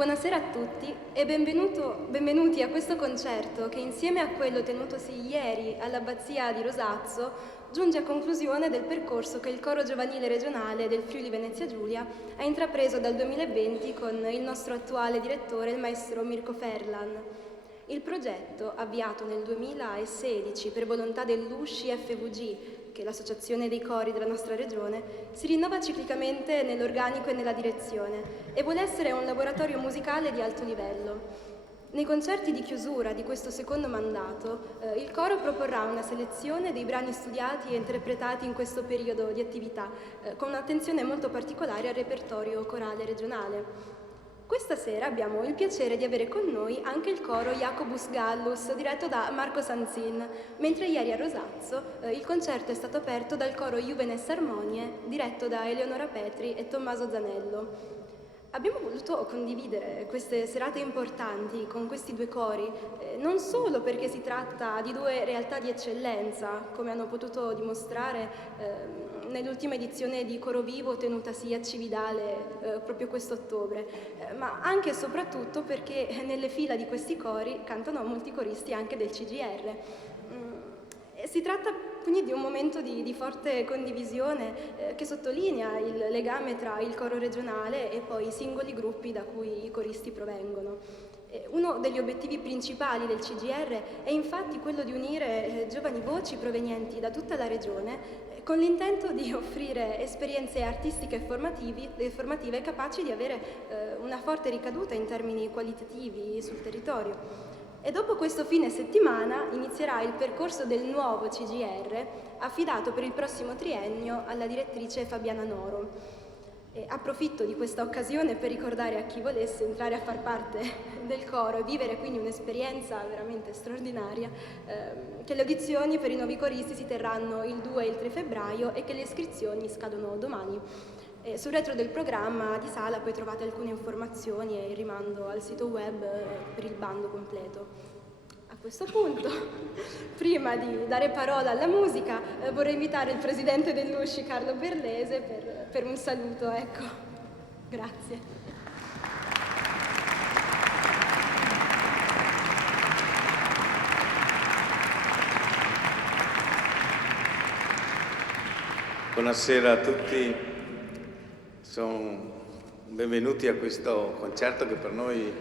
Buonasera a tutti e benvenuti a questo concerto che insieme a quello tenutosi ieri all'Abbazia di Rosazzo giunge a conclusione del percorso che il Coro Giovanile Regionale del Friuli Venezia Giulia ha intrapreso dal 2020 con il nostro attuale direttore, il maestro Mirko Ferlan. Il progetto, avviato nel 2016 per volontà dell'USCI FVG, che è l'associazione dei cori della nostra regione, si rinnova ciclicamente nell'organico e nella direzione e vuole essere un laboratorio musicale di alto livello. Nei concerti di chiusura di questo secondo mandato, il coro proporrà una selezione dei brani studiati e interpretati in questo periodo di attività, con un'attenzione molto particolare al repertorio corale regionale. Questa sera abbiamo il piacere di avere con noi anche il coro Jacobus Gallus, diretto da Marco Sanzin, mentre ieri a Rosazzo il concerto è stato aperto dal coro Juvenes Armonie, diretto da Eleonora Petri e Tommaso Zanello. Abbiamo voluto condividere queste serate importanti con questi due cori, non solo perché si tratta di due realtà di eccellenza, come hanno potuto dimostrare nell'ultima edizione di Coro Vivo tenutasi a Cividale proprio quest'ottobre, ma anche e soprattutto perché nelle fila di questi cori cantano molti coristi anche del CGR. Si tratta quindi di un momento di forte condivisione che sottolinea il legame tra il coro regionale e poi i singoli gruppi da cui i coristi provengono. Uno degli obiettivi principali del CGR è infatti quello di unire giovani voci provenienti da tutta la regione con l'intento di offrire esperienze artistiche e formative capaci di avere una forte ricaduta in termini qualitativi sul territorio. E dopo questo fine settimana inizierà il percorso del nuovo CGR, affidato per il prossimo triennio alla direttrice Fabiana Noro. E approfitto di questa occasione per ricordare a chi volesse entrare a far parte del coro e vivere quindi un'esperienza veramente straordinaria, che le audizioni per i nuovi coristi si terranno il 2 e il 3 febbraio e che le iscrizioni scadono domani. Sul retro del programma di sala poi trovate alcune informazioni e il rimando al sito web per il bando completo. A questo punto, prima di dare parola alla musica, vorrei invitare il presidente dell'USCI Carlo Berlese per un saluto, ecco. Grazie. Buonasera a tutti. Benvenuti a questo concerto che per noi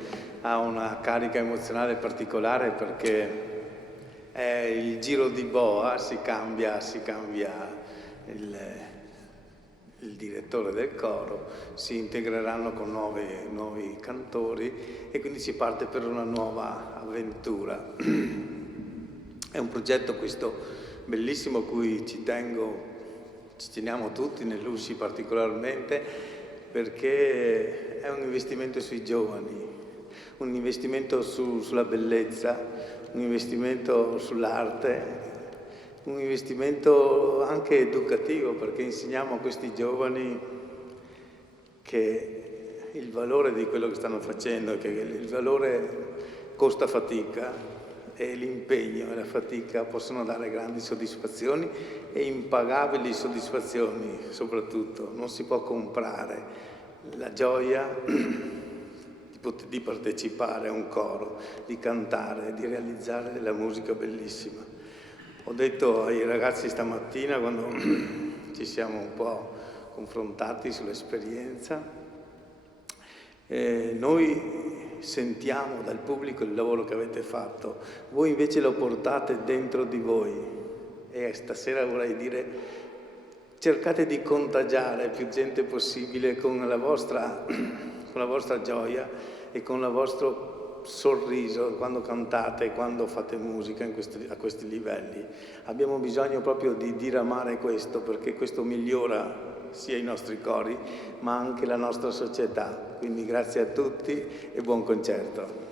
ha una carica emozionale particolare perché è il giro di boa, si cambia il direttore del coro, si integreranno con nuovi cantori e quindi si parte per una nuova avventura. È un progetto questo bellissimo a cui ci teniamo tutti, nell'USCI particolarmente, perché è un investimento sui giovani, un investimento sulla bellezza, un investimento sull'arte, un investimento anche educativo, perché insegniamo a questi giovani che il valore di quello che stanno facendo, che il valore costa fatica, e l'impegno e la fatica possono dare grandi soddisfazioni e impagabili soddisfazioni soprattutto. Non si può comprare la gioia di partecipare a un coro, di cantare, di realizzare della musica bellissima. Ho detto ai ragazzi stamattina, quando ci siamo un po' confrontati sull'esperienza, noi sentiamo dal pubblico il lavoro che avete fatto, voi invece lo portate dentro di voi e stasera vorrei dire cercate di contagiare più gente possibile con la vostra gioia e con il vostro sorriso quando cantate, quando fate musica a questi livelli. Abbiamo bisogno proprio di diramare questo, perché questo migliora sia i nostri cori ma anche la nostra società. Quindi grazie a tutti e buon concerto.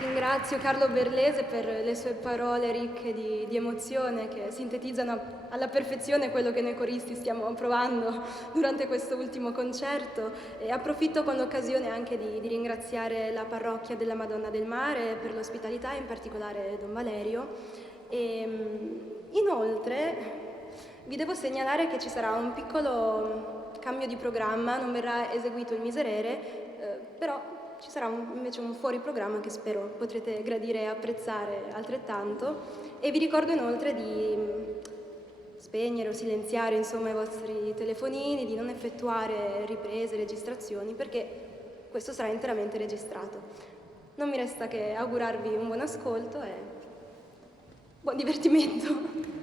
Ringrazio Carlo Berlese per le sue parole ricche di emozione che sintetizzano alla perfezione quello che noi coristi stiamo provando durante questo ultimo concerto, e approfitto con l'occasione anche di ringraziare la parrocchia della Madonna del Mare per l'ospitalità, in particolare Don Valerio. E, inoltre vi devo segnalare che ci sarà un piccolo cambio di programma, non verrà eseguito il Miserere, però ci sarà invece un fuori programma che spero potrete gradire e apprezzare altrettanto. E vi ricordo inoltre di spegnere o silenziare insomma i vostri telefonini, di non effettuare riprese, registrazioni, perché questo sarà interamente registrato. Non mi resta che augurarvi un buon ascolto e buon divertimento.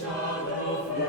Shadow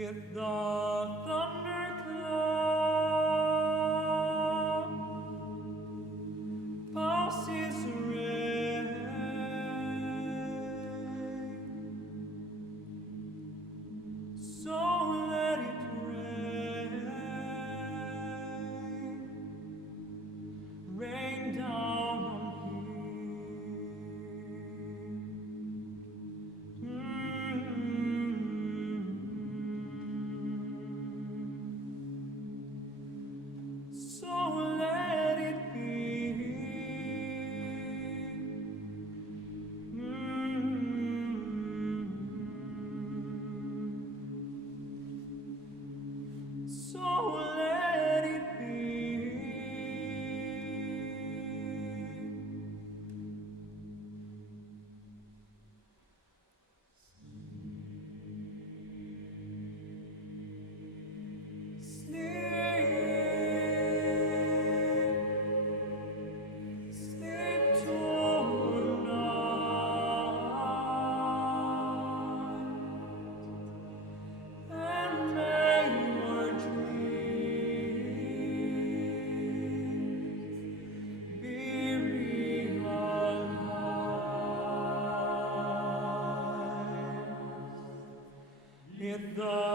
If the thundercloud passes rain, so let it rain down on so let it be. So let it be. Sleep tonight, and may your dreams be realized. If the